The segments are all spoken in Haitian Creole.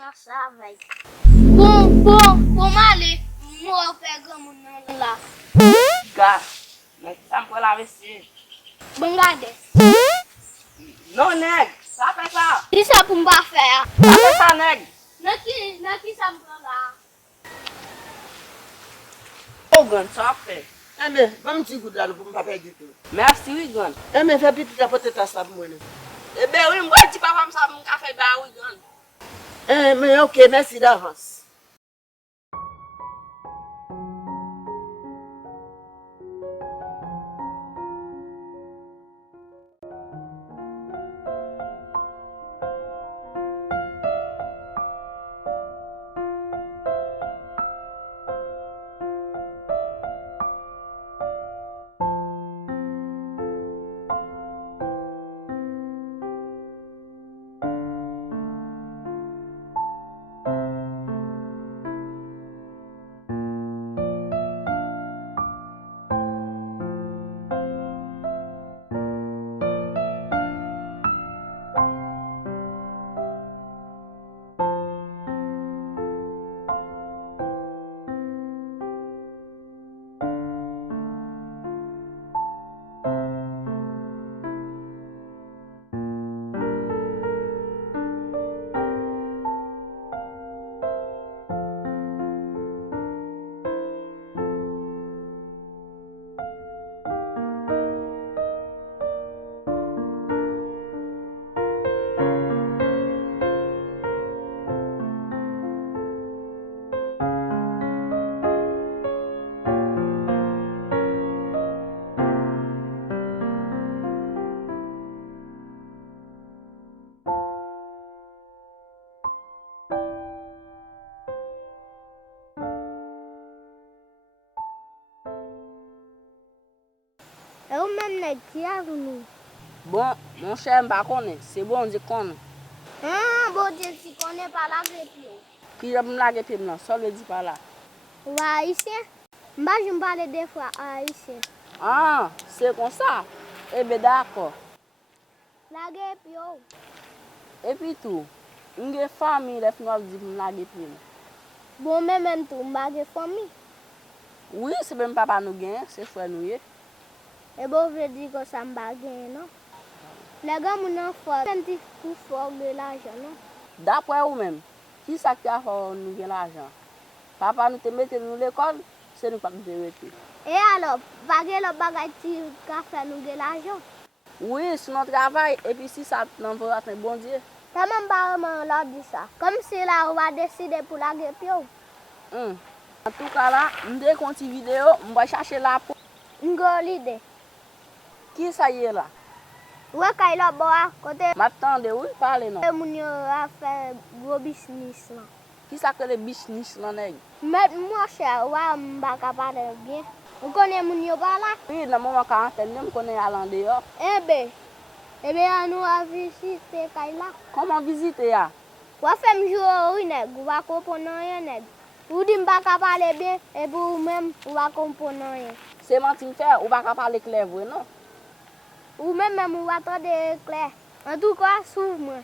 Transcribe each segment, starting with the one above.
Não sabe. Bom, ali. Vou pegar o lá. Gars, neg, sa mwen la vese. Bangladesh. Non, neg, sa fe sa. Isso é para um café. Sa fe sa, neg. Naqui sabe lá. O gan, sa fe. Eme, vam ti goud la pou m pa pe di tou. Merci, oui, gan. Eme, fe piti ta pote ta sa pou mwen. Ebe, oui, mwen ti papa m sa mwen ka fe ba, oui, gan. Eme, ok, merci d'avance. Eu mesmo não quero, não. Bon, mon chè mba konen, se bon di konen. Bom dia, se connaît pas la grippe. Ki jab m lage pim nan, sol le di pa la. Ou haïtien? Mba je me parle des fois haïtien. Ah, se kon sa? Ebe, d'akor. La grippe, yo. E pi tou, nge fami lef nou di m lage pim. Bon, même tout, mba ge famille. Oui, se ben papa nou gen, se fwe nou ye. E bon, je dis que ça mba gen, non? Les gars, mon enfant, senti pour fort de l'argent, non? Dapre ou men, ki sa ki a fò nou gen l'ajan? Papa nou te mette nou l'ekol, se nou pa nou te rete. Et alors, pas que le bagage qui a fait nous de l'argent? Oui, si nou travay, e pi si sa nan vò aten bon diye. Ça même pas vraiment leur dit ça. Comme si là, on va décider pour la grippe, yo. En tout ka la, m de konti video, m va chache la pou. Une grande idée. Ki sa ye la? Ouais, quand il a boire, côté, M'attende, oui, pale non. mon yo a fait gros business, là. Ki sa ke le business lan neg? Mais moi, cher, ouais, m'a capable bien. Vous connaissez mon yo pas là? Oui, nan mouman karenten, m konen alan deyo. Eh bien, nous avons visité Kaila. Koman vizite ya? Ou fait jouer oui, nèg, ou va comprendre rien, nèg. Ou dit m'a capable bien, et pour même, ou va comprendre rien. Se mantin fè, ou baka pale kler vwe, non? Ou même, ou va attendre clair. En tout cas, souffre-moi.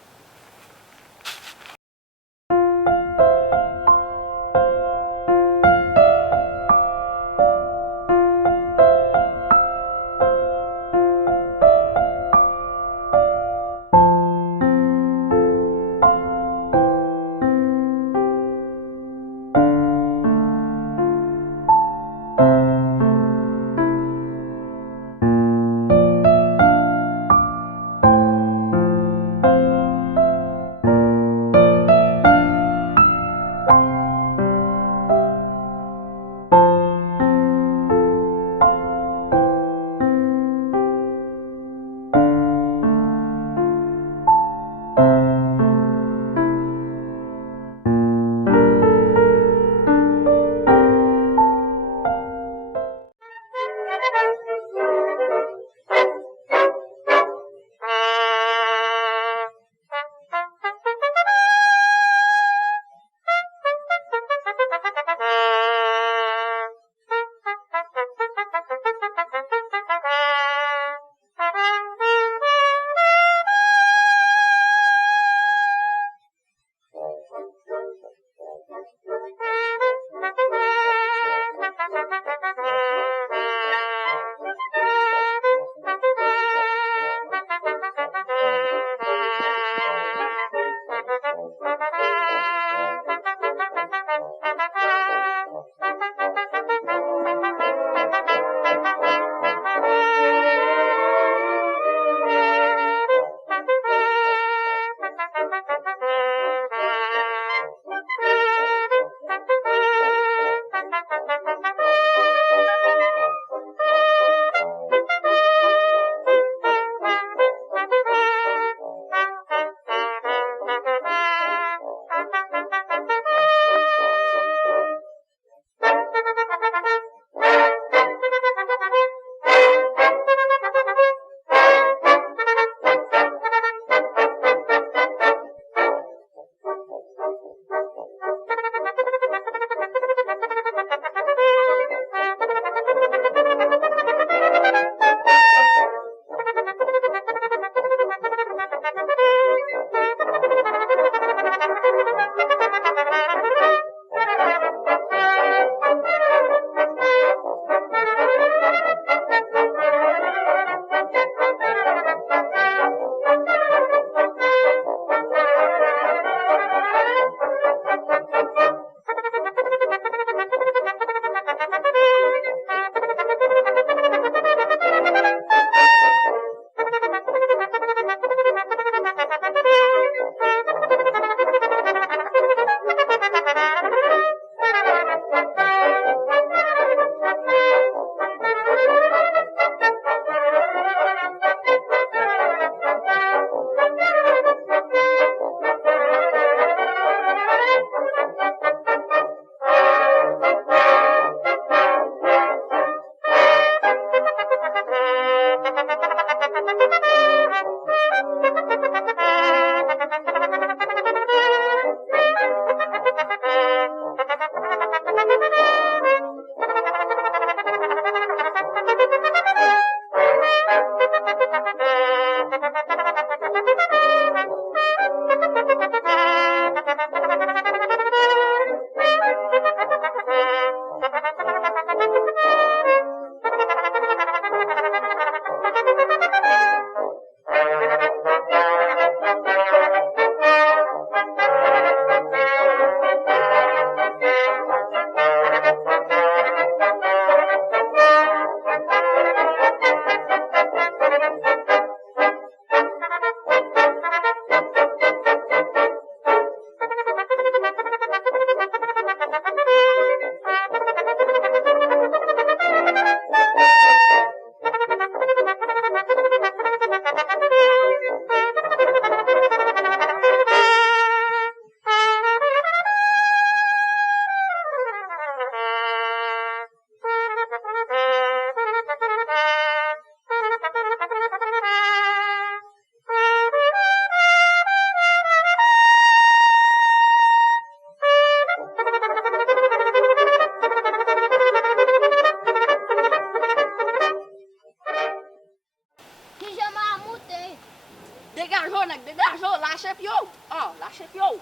Dégageons, nègre, dégageons, lâchez pio. Ah, lâchez pio.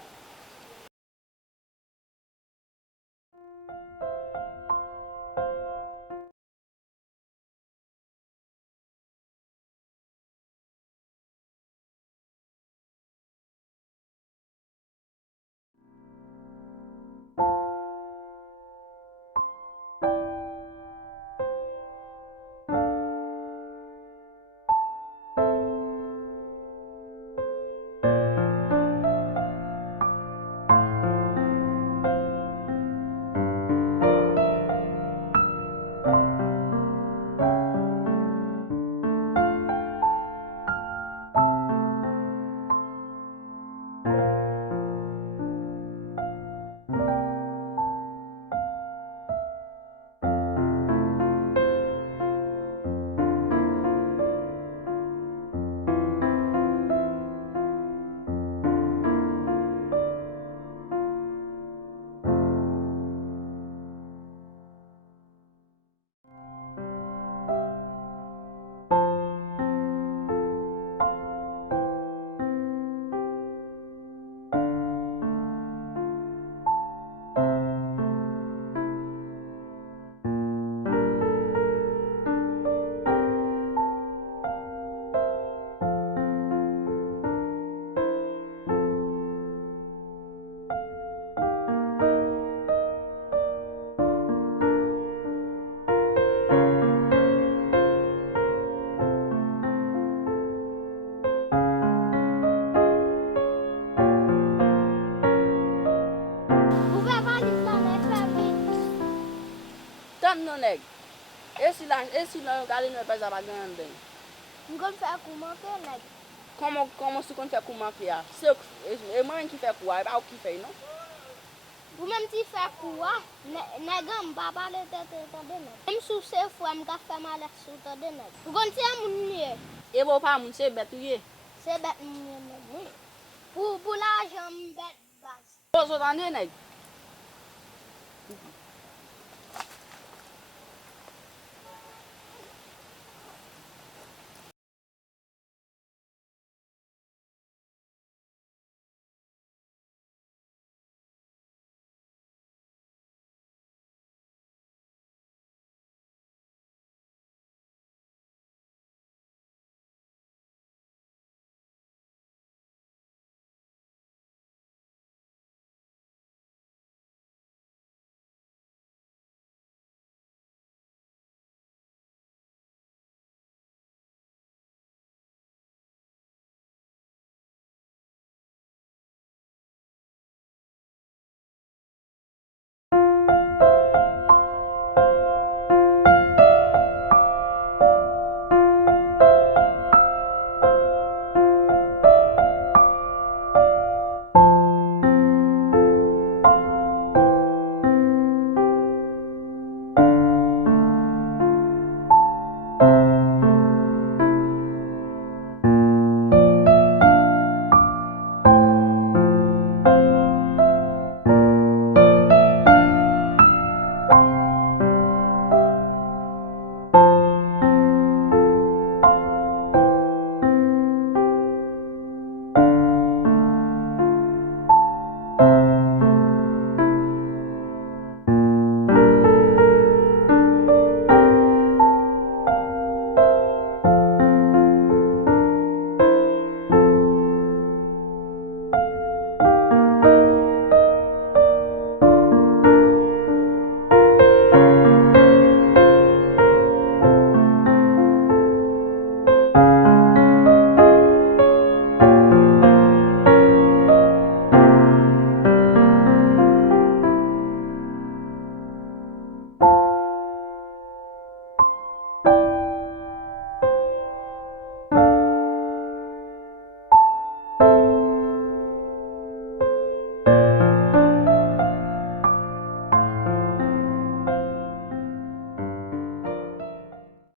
Ouvre valise là, mais fais vite. Tant non, nègre. Et si là, regardez, nous pas à grande. Je vais faire commenter, nègre. Comment se compte faire comment faire? C'est moi qui fait quoi? Pas qui fait, non? Ou même si fait quoi, nègre m'pa parler tête de nègre. Même sous ces fois m'ka fait mal sous tête de nègre. Vous connaissez mon nier? Et bon, pas mon c'est bête, oui. C'est bête mon nègre. Pour l'argent bête base. Vous entendez, nègre?